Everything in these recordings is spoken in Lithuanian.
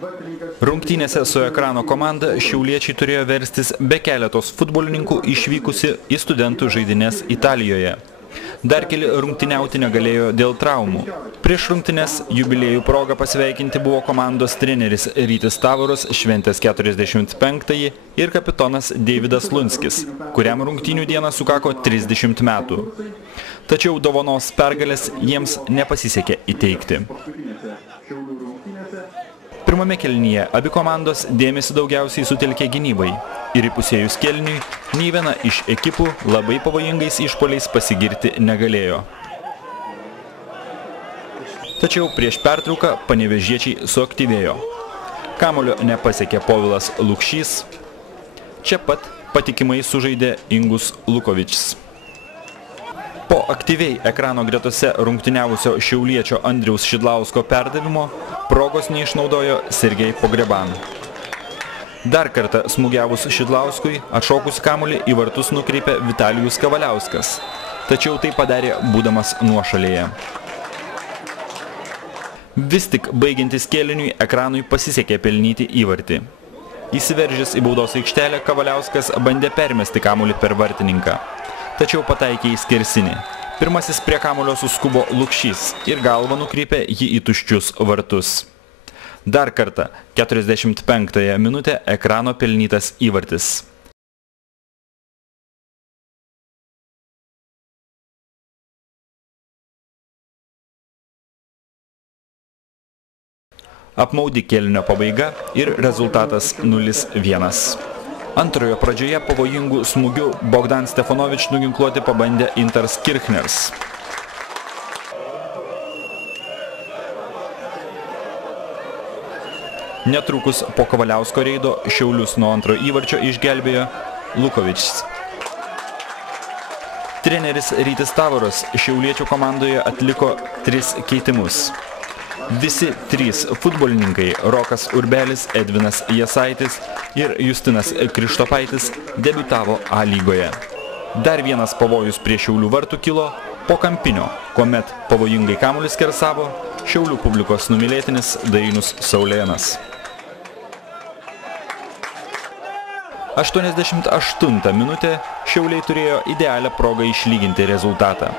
Rungtynėse su Ekrano komanda šiauliečiai turėjo verstis be keletos futbolininkų išvykusi į studentų žaidynes Italijoje. Dar keli rungtyniauti negalėjo dėl traumų. Prieš rungtynes jubiliejų progą pasveikinti buvo komandos treneris Rytis Tavoras, šventęs 45-ąjį, ir kapitonas Deividas Lunskis, kuriam rungtynių dieną sukako 30 metų. Tačiau dovanos pergalės jiems nepasisekė įteikti. Pirmame kėlinyje abi komandos dėmesį daugiausiai sutelkė gynybai ir įpusėjus kėliniui nei viena iš ekipų labai pavojingais išpuoliais pasigirti negalėjo. Tačiau prieš pertrauką panevėžiečiai suaktyvėjo. Kamuolio nepasiekė Povilas Lukšys, čia pat patikimai sužaidė Ingus Lukovičius. Po aktyviai Ekrano gretose rungtyniavusio šiauliečio Andriaus Šidlausko perdavimo progos neišnaudojo Sergej Pogreban. Dar kartą smūgiavus Šidlauskui, atšokus kamuolį į vartus nukreipė Vitalijus Kavaliauskas, tačiau tai padarė būdamas nuošalėje. Vis tik baigiantis kėliniui Ekranui pasisekė pelnyti įvartį. Įsiveržęs į baudos aikštelę, Kavaliauskas bandė permesti kamuolį per vartininką, tačiau pataikė į skersinį. Pirmasis prie kamuolio suskubo Lukšys ir galva nukreipė jį į tuščius vartus. Dar kartą 45-ąją minutę Ekrano pelnytas įvartis. Apmaudi kėlinio pabaiga ir rezultatas 0-1. Antrojo pradžioje pavojingų smūgių Bogdan Stefanovič nuginkluoti pabandė Intars Kirchners. Netrukus po Kavaliausko reido Šiaulius nuo antro įvarčio išgelbėjo Lukovičius. Treneris Rytis Tavoras šiauliečių komandoje atliko 3 keitimus. Visi 3 futbolininkai Rokas Urbelis, Edvinas Jasaitis ir Justinas Krištopaitis debiutavo A lygoje. Dar vienas pavojus prie Šiaulių vartų kilo po kampinio, kuomet pavojingai kamuolį skersavo Šiaulių publikos numylėtinis Dainius Saulėnas. 88 minutę Šiauliai turėjo idealią progą išlyginti rezultatą.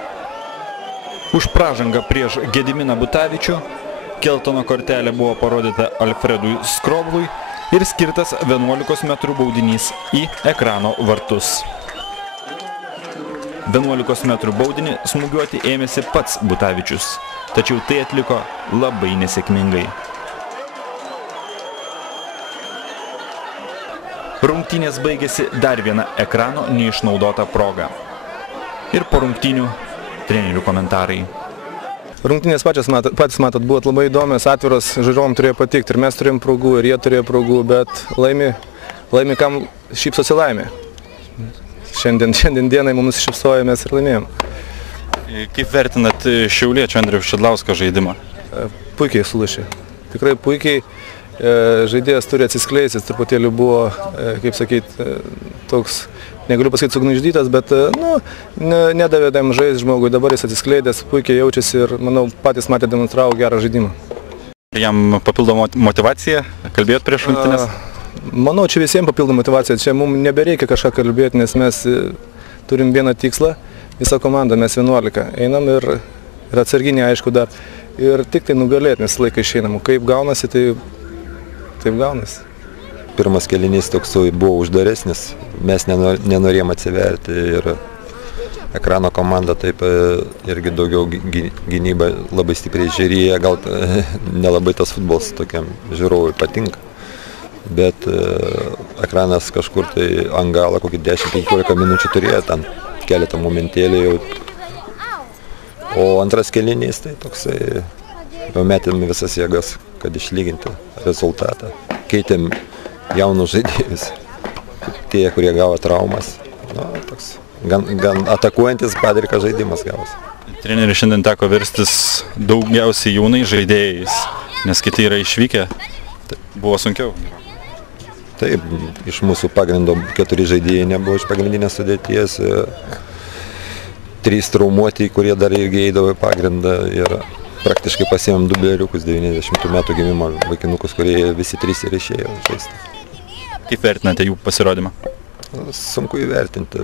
Už pražangą prieš Gediminą Butavičių geltona kortelė buvo parodyta Alfredui Skroblui ir skirtas 11 metrų baudinys į Ekrano vartus. 11 metrų baudinį smūgiuoti ėmėsi pats Butavičius, tačiau tai atliko labai nesėkmingai. Rungtynės baigėsi dar viena Ekrano neišnaudota proga. Ir po rungtynių trenerių komentarai. Rungtynės patys matot, buvo labai įdomios, atviros, žiūrovom turėjo patikti. Ir mes turėjom progų, ir jie turėjo progų, bet laimi kam šypsosi laimė. Šiandien dienai mums šypsoja, mes ir laimėjom. Kaip vertinat šiauliečio Andriaus Šidlausko žaidimą? Puikiai sulašė. Tikrai puikiai. Žaidėjas turi atsiskleisti, truputėlį buvo, kaip sakyti, toks, negaliu pasakyti, sugniuždytas, bet nedavė jam žaisti žmogui, dabar jis atsiskleidęs, puikiai jaučiasi ir, manau, patys matė demonstravo gerą žaidimą. Jam papildoma motivacija? Kalbėjot prieš rungtynes? Manau, čia visiems papildoma motivacija, čia mums nebereikia kažką kalbėti, nes mes turim vieną tikslą, visą komandą, mes 11, einam ir atsarginį, aišku, dar. Ir tik tai nugalėti, nes laiką išeinam, kaip gaunasi, tai taip gaunasi. Pirmas kėlinys toksai buvo uždaresnis, mes nenorėjom atsiverti ir Ekrano komanda taip irgi daugiau gynyba labai stipriai žiūrėjo, gal nelabai tas futbolas tokiam žiūrovui patinka, bet Ekranas kažkur tai ant galo kokį 10-15 minučių turėjo ten keletą momentėlį jau, o antras kėlinys tai toksai jau metėm visas jėgas, kad išlyginti rezultatą. Keitėm jaunus žaidėjus, tie, kurie gavo traumas. Toks gan atakuojantis padrikas žaidimas gavosi. Treneriui šiandien teko verstis daugiausiai jaunai žaidėjais, nes kiti yra išvykę. Buvo sunkiau. Taip, iš mūsų pagrindo 4 žaidėjai nebuvo iš pagrindinės sudėties. 3 traumuoti, kurie dar irgi eidavo į pagrindą. Ir praktiškai pasiėmėm dubleriukus 90 metų gimimo vaikinukus, kurie visi trys ir išėjo žaisti. Kaip vertinate jų pasirodymą? Sunku įvertinti,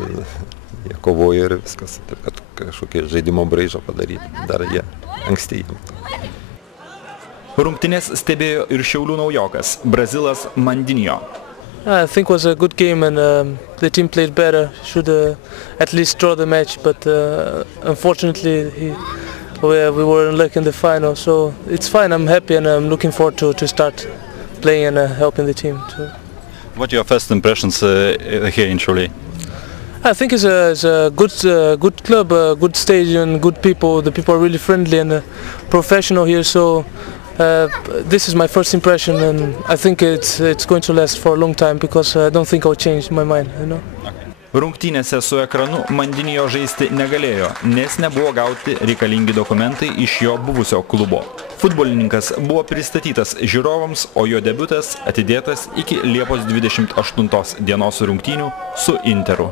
jie kovoja ir viskas, taip kad kažkokie žaidimo braižą padaryti, dar jie anksti. Rungtynes stebėjo ir Šiaulių naujokas, brazilas Mandinho. I think it was a good game and the team played better, should at least draw the match, but unfortunately we were unlucky in the final, so it's fine, I'm happy and I'm looking forward to start playing and helping the team. What are your first impressions here in Šiauliai? I think it's a good club, good stadium, good people. The people are really friendly and professional here. So this is my first impression, and I think it's going to last for a long time because I don't think I'll change my mind. You know. Rungtynėse su ekranu Mandinho žaisti negalėjo, nes nebuvo gauti reikalingi dokumentai iš jo buvusio klubo. Futbolininkas buvo pristatytas žiūrovams, o jo debiutas atidėtas iki Liepos 28 dienos rungtynių su Interu.